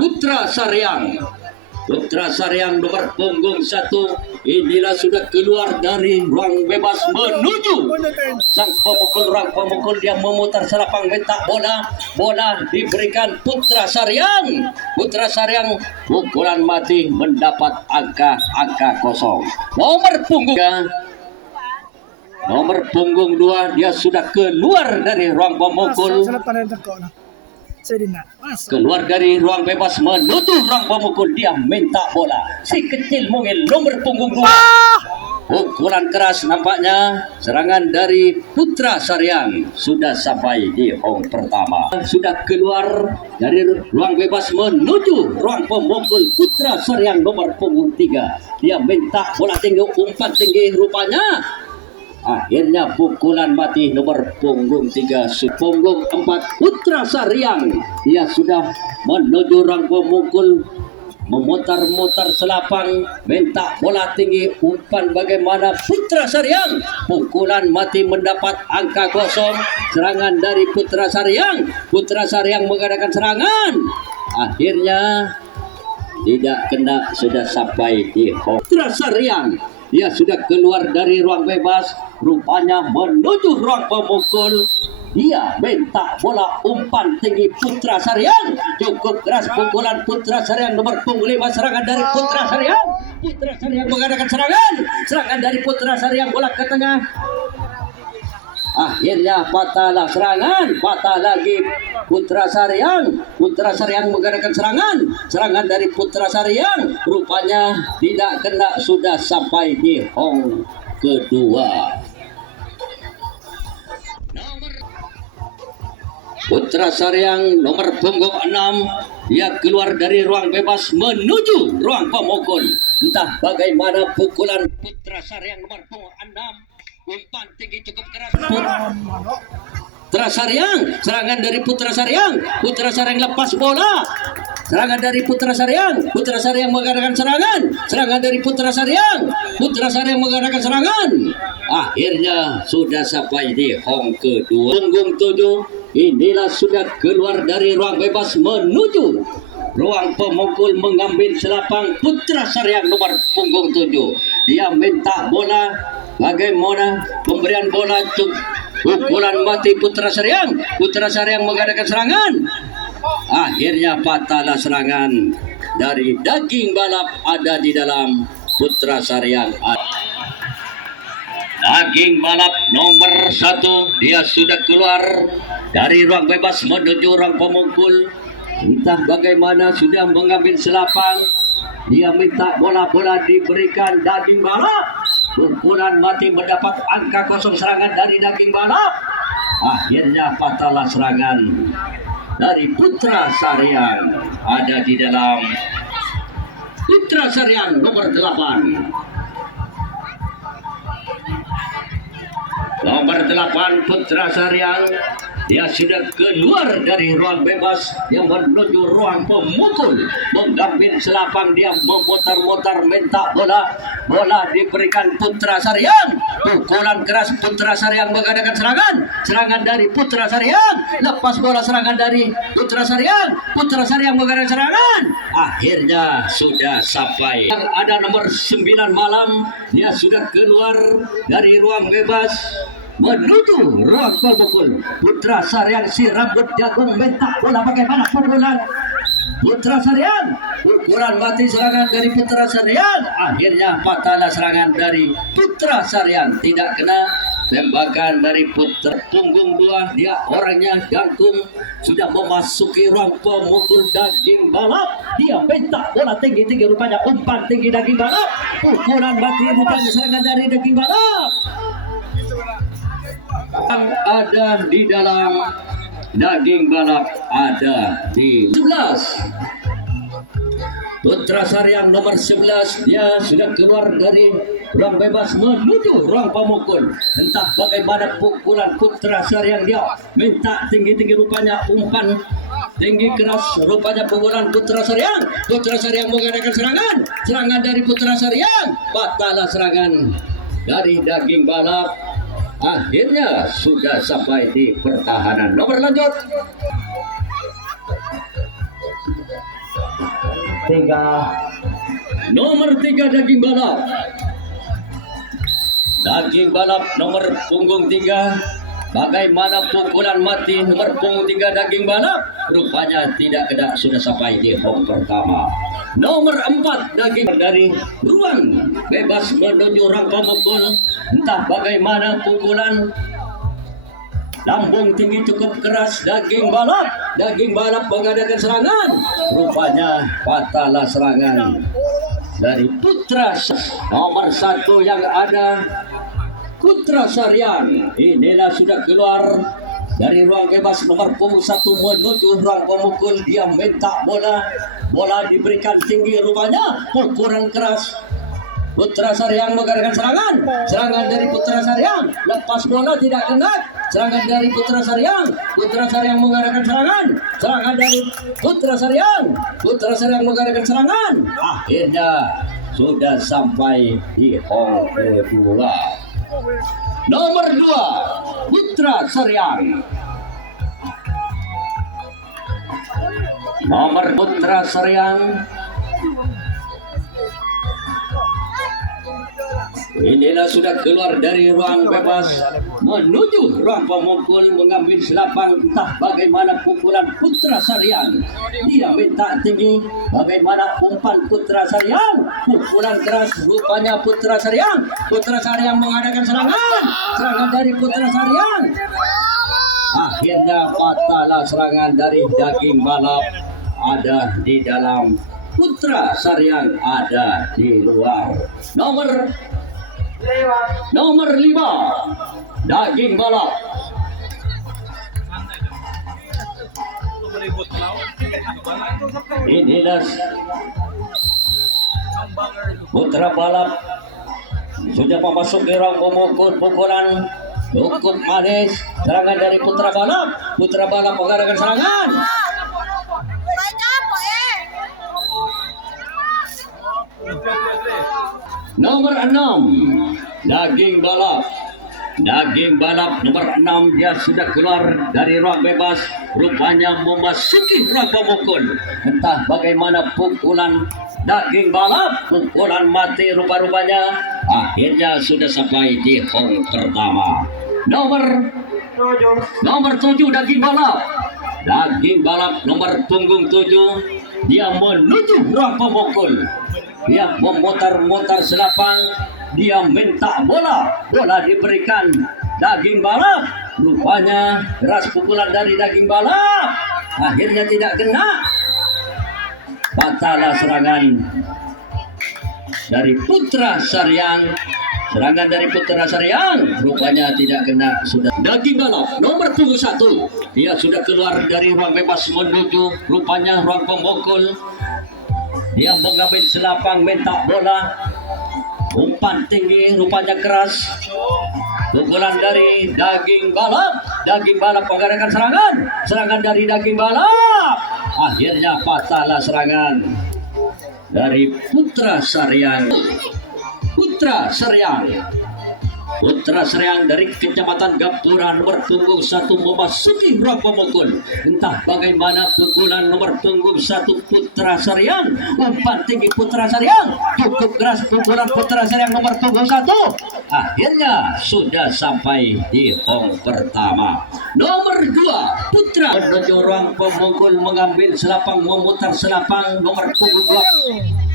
Putra Saryang. Putra Saryang nomor punggung 1 inilah sudah keluar dari ruang bebas menuju sang pemukul. Ruang pemukul dia memutar selapang minta bola diberikan Putra Saryang. Putra Saryang pukulan mati mendapat angka kosong. Nomor punggung 2 dia sudah keluar dari ruang pemukul. Keluar dari ruang bebas menuju ruang pemukul, dia minta bola. Si kecil mungil nomor punggung 2. Pukulan keras nampaknya. Serangan dari Putra Saryang sudah sampai di hong pertama. Sudah keluar dari ruang bebas menuju ruang pemukul. Putra Saryang nomor punggung 3. Dia minta bola tinggi, umpan tinggi rupanya. Akhirnya pukulan mati nomor punggung 3. Punggung 4 Putra Saryang. Dia sudah menuju ruang pemukul, memutar-mutar selapang, minta bola tinggi, umpan bagaimana Putra Saryang. Pukulan mati mendapat angka kosong. Serangan dari Putra Saryang. Putra Saryang mengadakan serangan. Akhirnya tidak kena, sudah sampai di Putra Saryang. Dia sudah keluar dari ruang bebas, rupanya menuju ruang pemukul. Dia minta bola, umpan tinggi Putra Saryang. Cukup keras pukulan Putra Saryang nomor punggung 5. Serangan dari Putra Saryang. Putra Saryang mengadakan serangan. Serangan dari Putra Saryang, bola ke tengah. Akhirnya patahlah serangan, patah lagi Putra Saryang. Putra Saryang mengadakan serangan. Serangan dari Putra Saryang rupanya tidak kena, sudah sampai di hong kedua. Putra Saryang nomor punggung 6. Dia keluar dari ruang bebas menuju ruang pemukul. Entah bagaimana pukulan Putra Saryang nomor punggung 6. Umpan tinggi cukup keras. Putra Saryang, serangan dari Putra Saryang. Putra Saryang lepas bola. Serangan dari Putra Saryang. Putra Saryang mengadakan serangan. Serangan dari Putra Saryang. Putra Saryang mengadakan serangan. Akhirnya sudah sampai di hong kedua. Punggung 7 inilah sudah keluar dari ruang bebas menuju ruang pemukul, mengambil selapang Putra Saryang nomor punggung 7. Dia minta bola. Bagaimana pemberian bola, pukulan mati Putra Saryang. Putra Saryang mengadakan serangan. Akhirnya patahlah serangan dari daging balap ada di dalam Putra Saryang. Daging balap nomor 1 dia sudah keluar dari ruang bebas menuju ruang pemukul. Entah bagaimana sudah mengambil selapang. Dia minta bola diberikan daging balap. Pukulan mati mendapat angka kosong. Serangan dari daging balap. Akhirnya patahlah serangan dari Putra Saryang ada di dalam Putra Saryang nomor 8. Nomor 8 Putra Saryang. Dia sudah keluar dari ruang bebas yang menuju ruang pemukul, mengambil selapang. Dia memutar-mutar minta bola diberikan Putra Saryang. Pukulan keras Putra Saryang mengadakan serangan. Serangan dari Putra Saryang. Lepas bola, serangan dari Putra Saryang. Putra Saryang mengadakan serangan. Akhirnya sudah sampai. Ada nomor 9 Malam. Dia sudah keluar dari ruang bebas menuju ruang pemukul. Putra Saryang si rambut jagung minta bola, bagaimana pukulan Putra Saryang. Pukulan mati, serangan dari Putra Saryang. Akhirnya patahlah serangan dari Putra Saryang, tidak kena. Tembakan dari Putra punggung 2. Dia orangnya jagung, sudah memasuki ruang pemukul daging balap. Dia minta bola tinggi rupanya, umpan tinggi daging balap. Pukulan mati rupanya, serangan dari daging balap. Yang ada di dalam daging balap ada di 11. Putra Saryang nomor 11. Dia sudah keluar dari ruang bebas menuju ruang pemukul. Entah bagaimana pukulan Putra Saryang. Dia minta tinggi rupanya, umpan tinggi keras rupanya pukulan Putra Saryang. Putra Saryang mengadakan serangan. Serangan dari Putra Saryang. Patahlah serangan dari daging balap. Akhirnya sudah sampai di pertahanan. Nomor lanjut 3. Nomor 3 daging balap. Daging balap nomor punggung 3. Bagaimana pukulan mati nomor punggung 3 daging balap? Rupanya tidak kena, sudah sampai di home pertama. Nomor 4 daging dari ruang bebas menuju orang pemukul. Entah bagaimana pukulan, lambung tinggi cukup keras daging balap. Daging balap mengadakan serangan. Rupanya patahlah serangan dari Putra. Nomor 1 yang ada Putra Sarian. Inilah sudah keluar dari ruang bebas nomor punggung 1 menuju ruang pemukul. Dia minta bola. Bola diberikan tinggi, rupanya pukulan keras. Putra Sarian mengadakan serangan. Serangan dari Putra Sarian. Lepas bola tidak kena. Serangan dari Putra Sarian. Putra Sarian mengadakan serangan. Serangan dari Putra Sarian. Putra Sarian mengadakan serangan. Akhirnya sudah sampai di home kedua. Nomor 2 Putra Sarian. Nomor Putra Sarian. Inilah sudah keluar dari ruang bebas menuju ruang pemukul, mengambil selapang. Entah bagaimana pukulan Putra Sarian. Dia minta tinggi. Bagaimana umpan Putra Sarian. Pukulan keras, rupanya Putra Sarian. Putra Sarian mengadakan serangan. Serangan dari Putra Sarian. Akhirnya patahlah serangan dari daging balap. Ada di dalam, Putra Sarian ada di luar. Nomor 5 daging balap. Inilah Putra balap sudah memasuki ruang pemukul. Pukulan cukup manis. Serangan dari Putra balap. Putra balap mengadakan serangan. Nomor 6 daging balap. Daging balap nomor 6, dia sudah keluar dari ruang bebas. Rupanya memasuki ruang pemukul. Entah bagaimana pukulan daging balap. Pukulan mati rupa-rupanya. Akhirnya sudah sampai di home pertama. Nomor 7 daging balap. Daging balap nomor punggung 7. Dia menuju ruang pemukul. Dia memutar-mutar selapang. Dia minta bola. Bola diberikan daging balap. Rupanya keras pukulan dari daging balap. Akhirnya tidak kena. Patahlah serangan dari Putra Sarian. Serangan dari Putra Sarian. Rupanya tidak kena. Sudah daging balap nomor punggung 1. Dia sudah keluar dari ruang bebas menuju rupanya ruang pemukul. Dia mengambil selapang, minta bola. Umpan tinggi, rupanya keras. Pukulan dari daging balap. Daging balap mengadakan serangan. Serangan dari daging balap. Akhirnya patahlah serangan dari Putra Sarian. Putra Sarian. Putra Sarian dari Kecamatan Gapura nomor punggung 1 memasuki ruang pemukul. Entah bagaimana pukulan nomor punggung 1 Putra Sarian. Umpan tinggi Putra Sarian. Cukup keras pukulan Putra Sarian nomor punggung 1. Akhirnya sudah sampai di home pertama. Nomor 2 Putra menuju ruang pemukul, mengambil selapang, memutar selapang nomor punggung 2.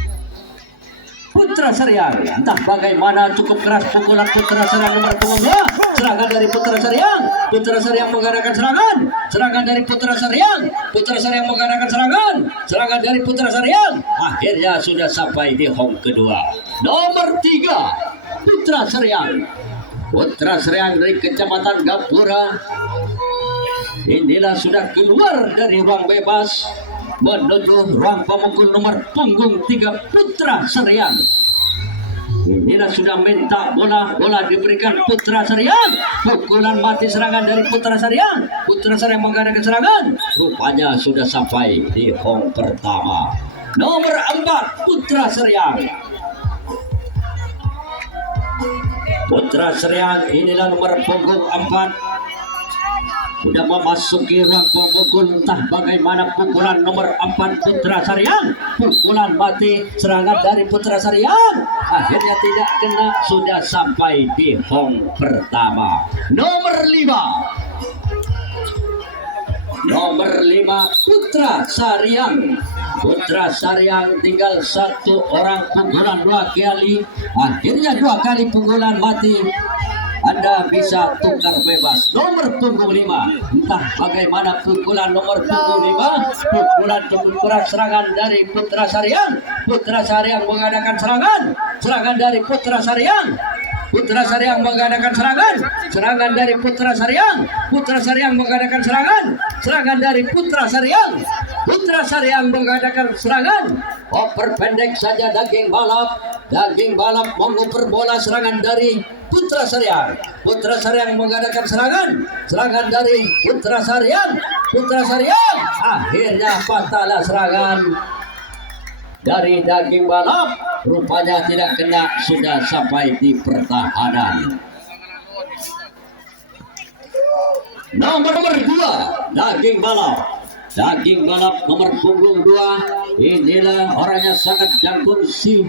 Putra Sarian, entah bagaimana cukup keras pukulan Putra Sarian nomor punggung 2. Serangan dari Putra Sarian. Putra Sarian mengadakan serangan. Serangan dari Putra Sarian. Putra Sarian mengadakan serangan. Serangan dari Putra Sarian. Akhirnya sudah sampai di home kedua. Nomor 3 Putra Sarian. Putra Sarian dari Kecamatan Gapura. Inilah sudah keluar dari ruang bebas menuju ruang pemukul nomor punggung 3 Putra Sarian. Inilah sudah minta bola. Bola diberikan Putra Sarian. Pukulan mati serangan dari Putra Sarian. Putra Sarian mengadakan serangan. Rupanya sudah sampai di home pertama. Nomor 4 Putra Sarian. Putra Sarian inilah nomor punggung 4. sudah memasuki ruang pemukul. Entah bagaimana pukulan nomor 4 Putra Saryang, pukulan mati serangan dari Putra Saryang akhirnya tidak kena, sudah sampai di hong pertama. Nomor 5 Putra Saryang. Putra Saryang tinggal satu orang pukulan 2 kali, akhirnya 2 kali pukulan mati. Anda bisa tukar bebas. Nomor punggung 5, entah bagaimana pukulan nomor punggung 5, pukulan cukup keras serangan dari Putra Saryang. Putra Saryang mengadakan serangan dari Putra Saryang. Putra Saryang mengadakan serangan dari Putra Saryang. Putra Saryang mengadakan serangan dari Putra Saryang. Putra Saryang mengadakan serangan. Oper pendek saja daging balap menguper bola serangan dari Putra Saryang. Putra Saryang mengadakan serangan dari Putra Saryang. Putra Saryang akhirnya patahlah serangan dari daging balap, rupanya tidak kena, sudah sampai di pertahanan. Nomor 2 daging balap nomor punggung 2, inilah orangnya sangat jago si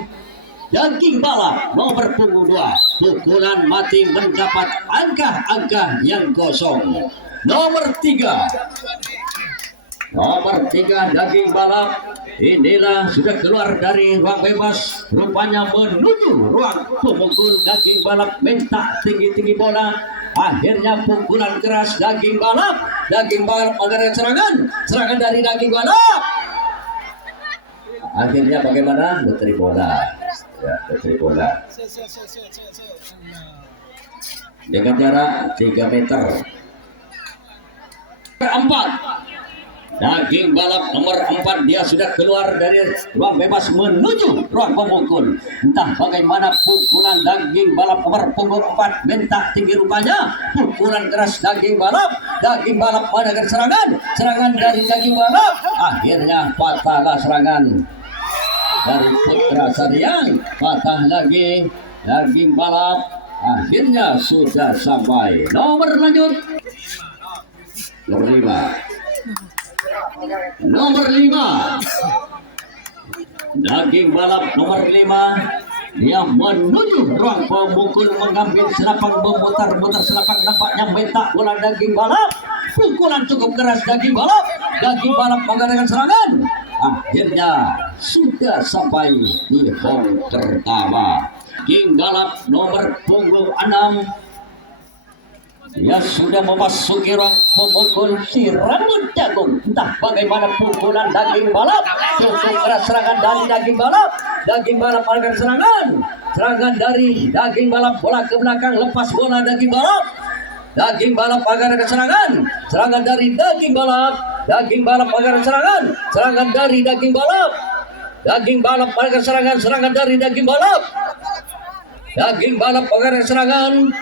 daging balap nomor punggung 2, pukulan mati mendapat angka yang kosong. Nomor 3 daging balap, inilah sudah keluar dari ruang bebas, rupanya menuju ruang pemukul. Daging balap minta tinggi bola, akhirnya pukulan keras daging balap mengadakan serangan dari daging balap. Akhirnya bagaimana? Beteri bola dengan jarak 3 meter. 4 daging balap nomor 4, dia sudah keluar dari ruang bebas menuju ruang pemukul. Entah bagaimana pukulan daging balap nomor punggung 4 minta tinggi rupanya, pukulan keras daging balap mengadakan serangan dari daging balap, akhirnya patahlah serangan dari Putra Saryang, patah lagi daging balap, akhirnya sudah sampai. Nomor 5 daging balap nomor 5, dia menuju ruang pemukul mengambil selapang, memutar selapang, nampaknya minta bola daging balap, pukulan cukup keras daging balap mengadakan serangan, akhirnya sudah sampai di hong pertama. Daging balap nomor punggung 6, dia sudah memasuki ruang pemukul si rambut jagung. Entah bagaimana pukulan daging balap, cukup keras serangan dari daging balap melakukan serangan dari daging balap, bola ke belakang, lepas bola daging balap melakukan serangan dari daging balap melakukan serangan dari daging balap melakukan serangan dari daging balap melakukan serangan.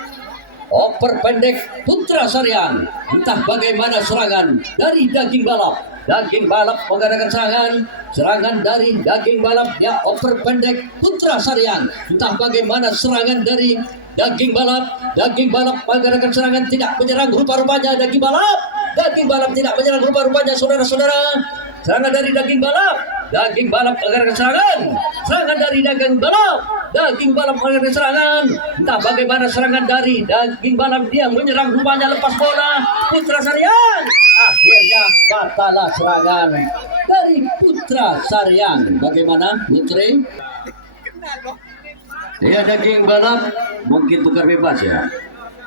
Oper pendek Putra Saryang, entah bagaimana serangan dari daging balap mengadakan serangan dari daging balap, ya oper pendek Putra Saryang, entah bagaimana serangan dari daging balap mengadakan serangan, tidak menyerang rupa-rupanya daging balap tidak menyerang rupa-rupanya, saudara-saudara. Serangan dari daging balap mengadakan serangan dari daging balap mengadakan serangan, entah bagaimana serangan dari daging balap, dia menyerang rupanya, lepas bola Putra Saryang, akhirnya patahlah serangan dari Putra Saryang. Bagaimana Putri? Ya, daging balap mungkin tukar bebas ya,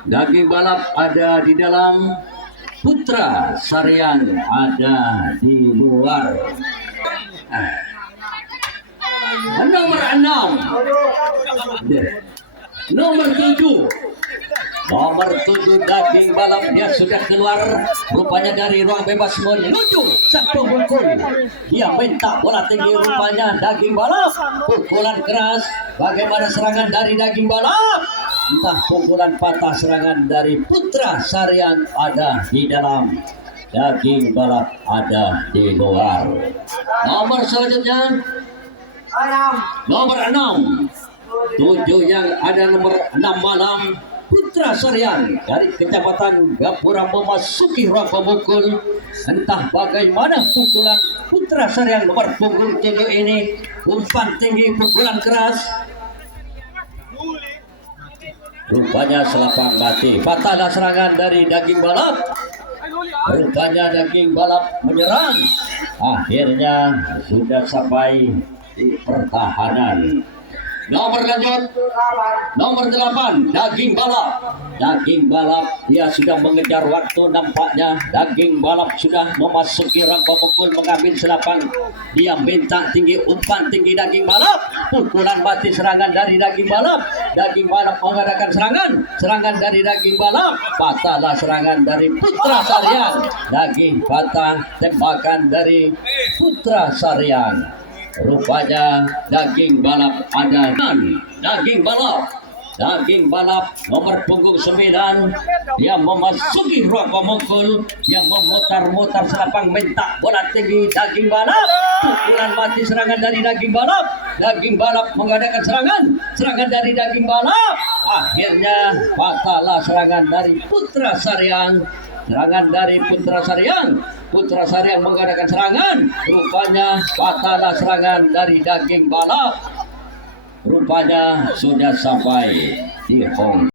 daging balap ada di dalam, Putra Saryang ada di luar. Nomor 7 daging balap, dia sudah keluar rupanya dari ruang bebas menuju sang pemukul, dia minta bola tinggi rupanya daging balap, pukulan keras, bagaimana serangan dari daging balap, entah pukulan patah, serangan dari Putra Saryang ada di dalam, daging balap ada di luar. Nomor selanjutnya nomor 6, 7 yang ada nomor 6 malam, Putra Sarian dari Kecamatan Gapura memasuki ruang pemukul. Entah bagaimana pukulan Putra Sarian nomor punggung 7 ini. Umpan tinggi, pukulan keras. Rupanya selapang mati. Fatal serangan dari daging balap. Rupanya daging balap menyerang. Akhirnya sudah sampai di pertahanan. Nomor lanjut, nomor 8, daging balap. Daging balap, dia sudah mengejar waktu nampaknya. Daging balap sudah memasuki rang pemukul, mengambil selapang. Dia minta tinggi, umpan tinggi daging balap. Pukulan mati serangan dari daging balap. Daging balap mengadakan serangan. Serangan dari daging balap. Patahlah serangan dari Putra Sarian. Daging patah, tembakan dari Putra Sarian. Rupanya daging balap ada. Daging balap nomor punggung 9 yang memasuki ruang pemukul, yang memutar-mutar selapang, minta bola tinggi. Daging balap, pukulan mati serangan dari daging balap. Daging balap mengadakan serangan dari daging balap. Akhirnya patahlah serangan dari Putra Sarian. Serangan dari Putra Sarian. Putra Sarian mengadakan serangan. Rupanya patahlah serangan dari daging balap. Rupanya sudah sampai di Hong.